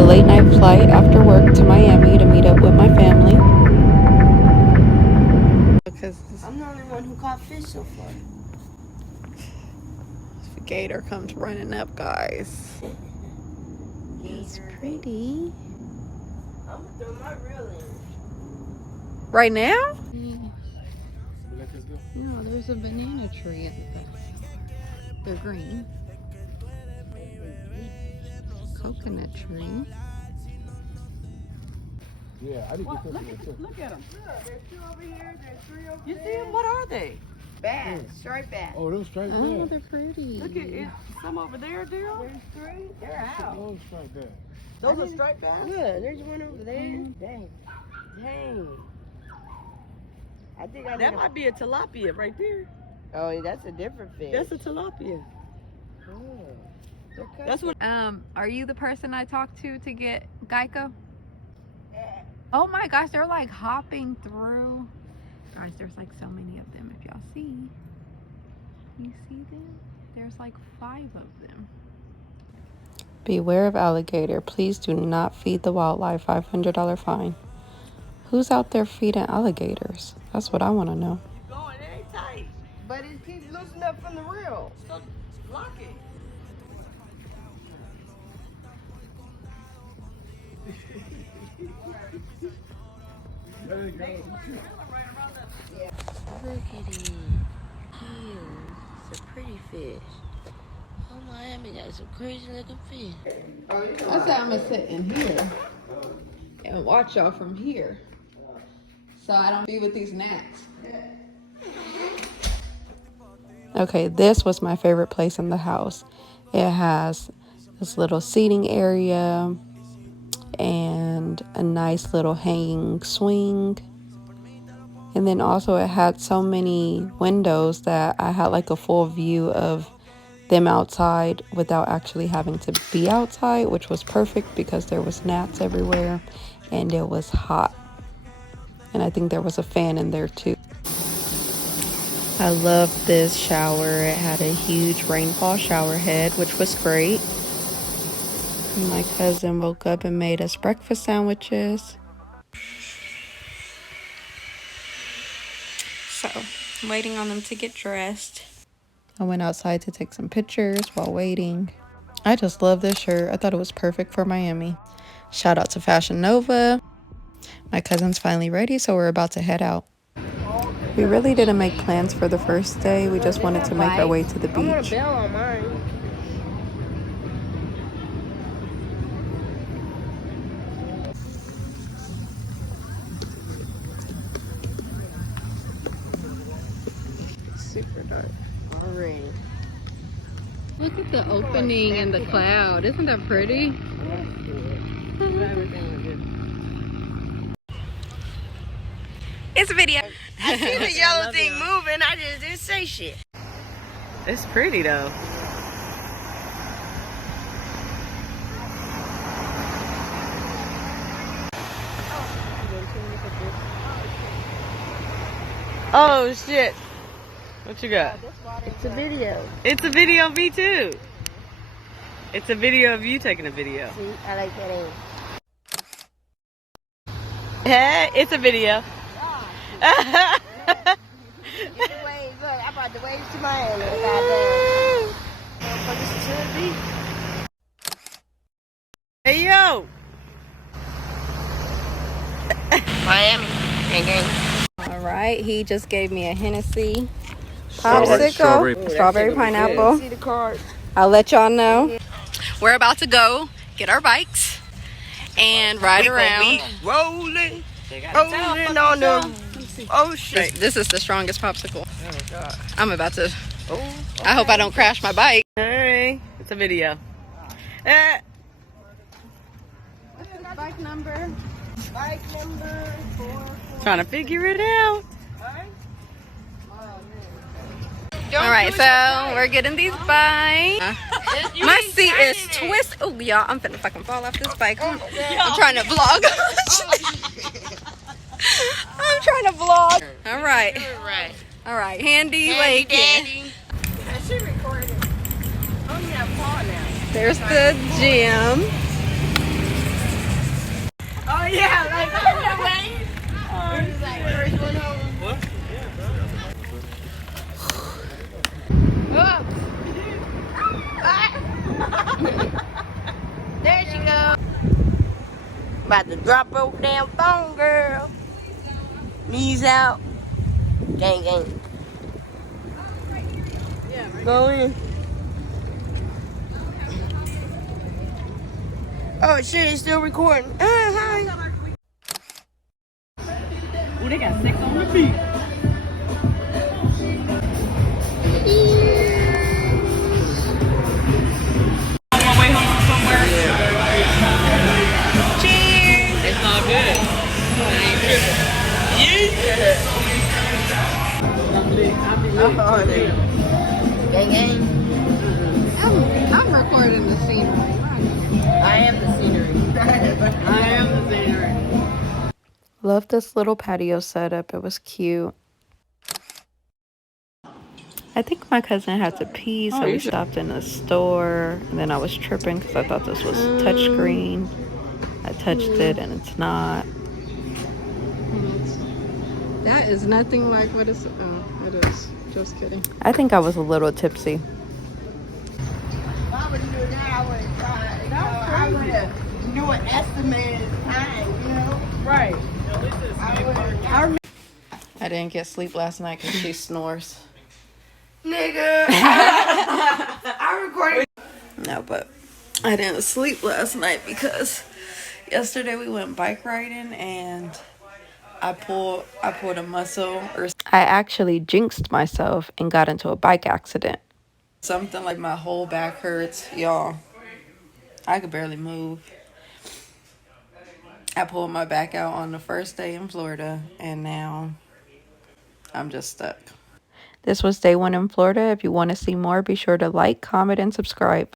a late night flight after work to Miami to meet up with my family. Because I'm the only one who caught fish so far. the gator comes running up, guys. It's pretty. I'm gonna throw my reel in. Right now? No, there's a banana tree in the backyard. They're green. Coconut tree. Yeah, I didn't What? get Look that. at them. There's 2 over here. There's 3 over there. You see them? What are they? Bass. Striped bass. Oh, those striped Oh, bass. they're pretty. Look at it. Some over there, Daryl. There's 3. They're out. Those striped bass. Those are striped bass? Yeah, there's one over there. Dang. Dang. I think that might be a tilapia right there. Oh, that's a different fish. That's a tilapia. Oh. That's what. Are you the person I talked to get Geico? Oh my gosh, they're like hopping through. Guys, there's like so many of them. If y'all see, you see them? There's like 5 of them. Beware of alligator. Please do not feed the wildlife. $500 fine. Who's out there feeding alligators? That's what I want to know. Going, it ain't tight. But it keeps loosening up from the reel. So lock it. There you go. Look at it. Here. It's a pretty fish. Oh, Miami got some crazy looking fish. I said I'm gonna sit in here and watch y'all from here, so I don't be with these gnats. Okay, this was my favorite place in the house. It has this little seating area and a nice little hanging swing. And then also it had so many windows that I had like a full view of them outside without actually having to be outside, which was perfect because there was gnats everywhere and it was hot. And I think there was a fan in there too. I loved this shower. It had a huge rainfall shower head, which was great. My cousin woke up and made us breakfast sandwiches. So, I'm waiting on them to get dressed. I went outside to take some pictures while waiting. I just love this shirt. I thought it was perfect for Miami. Shout out to Fashion Nova. My cousin's finally ready, so we're about to head out. We really didn't make plans for the first day. We just wanted to make our way to the beach. I want a bell on mine. Super dark already. Look at the opening in the cloud. Isn't that pretty? It's a video. I see the yellow thing moving. I just didn't say shit. It's pretty though. Oh shit. What you got? It's a video. It's a video of me too. It's a video of you taking a video. See, I like that aim. Hey, it's a video. Get the waves. Look, I brought the waves to Miami. Goddamn. Motherfuckers should be. Hey yo. Miami. Gang, gang. All right, he just gave me a Hennessy popsicle, strawberry pineapple. See the card. I'll let y'all know. We're about to go get our bikes and ride around. Rolling. Rolling on the ocean. This is the strongest popsicle. Oh God. I'm about to. I hope I don't crash my bike. Hey, it's a video. What's the bike number? Bike number 4. Trying to figure it out. All right, so we're getting these bikes. My seat is twisted. Oh, y'all, I'm finna fucking fall off this bike. I'm trying to vlog. I'm trying to vlog. All right. All right, handy waking. She recorded. Oh, yeah, Paul now. There's the gym. Oh yeah, like oh, it's like first one home. What? There she goes. About to drop over damn phone, girl. Knees out. Gang, gang. Go in. Oh shit, it's still recording. Hi. Oh, they got 6 on the feet. On my way home from somewhere. Cheers. It's not good. Oh, gang, gang. I'm recording the scenery. I am the scenery. I am the scenery. Love this little patio setup. It was cute. I think my cousin had to pee, so we stopped in the store. And then I was tripping because I thought this was touchscreen. I touched it and it's not. That is nothing like what it's. Oh, it is. Just kidding. I think I was a little tipsy. If I would do that, I would have tried. You know, I would have do an estimated time, you know? Right. I didn't get sleep last night because she snores. Nigga. I recorded. No, but I didn't sleep last night because yesterday we went bike riding and I pulled a muscle, or I actually jinxed myself and got into a bike accident. Something like my whole back hurts, y'all. I could barely move. I pulled my back out on the first day in Florida and now I'm just stuck. This was day 1 in Florida. If you want to see more, be sure to like, comment, and subscribe.